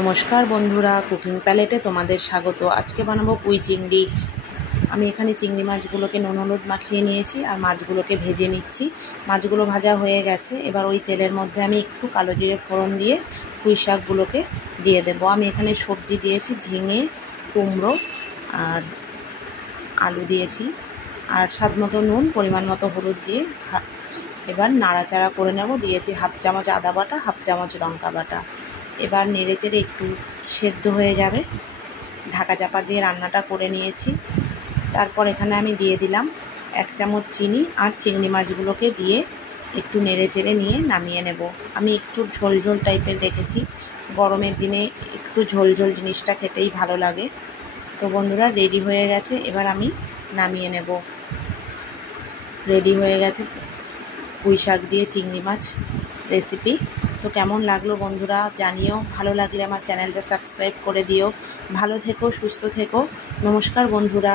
নমস্কার বন্ধুরা, কুকিং প্যালেটে তোমাদের স্বাগত। আজকে বানাবো পুঁই চিংড়ি। আমি এখানে চিংড়ি মাছগুলোকে নুন হলুদ মাখিয়ে নিয়েছি আর মাছগুলোকে ভেজে নিচ্ছি। মাছগুলো ভাজা হয়ে গেছে। এবার ওই তেলের মধ্যে আমি একটু কালো জিরে ফোড়ন দিয়ে পুঁই শাকগুলোকে দিয়ে দেবো। আমি এখানে সবজি দিয়েছি, ঝিঙে, কুমড়ো আর আলু দিয়েছি, আর স্বাদ মতো নুন, পরিমাণ মতো হলুদ দিয়ে এবার নাড়াচাড়া করে নেব। দিয়েছি হাফ চামচ আদা বাটা, হাফ চামচ লঙ্কা বাটা। এবার নেড়েচেড়ে একটু সেদ্ধ হয়ে যাবে, ঢাকা চাপা দিয়ে রান্নাটা করে নিয়েছি। তারপর এখানে আমি দিয়ে দিলাম 1 চামচ চিনি আর চিংড়ি মাছগুলোকে দিয়ে একটু নেড়েচেড়ে নিয়ে নামিয়ে নেব। আমি একটু ঝোল ঝোল টাইপের রেখেছি, গরমের দিনে একটু ঝোল ঝোল জিনিসটা খেতেই ভালো লাগে। তো বন্ধুরা, রেডি হয়ে গেছে, এবার আমি নামিয়ে নেব। রেডি হয়ে গেছে পুঁই শাক দিয়ে চিংড়ি মাছ রেসিপি। তো কেমন লাগলো বন্ধুরা জানিও। ভালো লাগলে আমার চ্যানেলটা সাবস্ক্রাইব করে দিও। ভালো থেকো, সুস্থ থেকো। নমস্কার বন্ধুরা।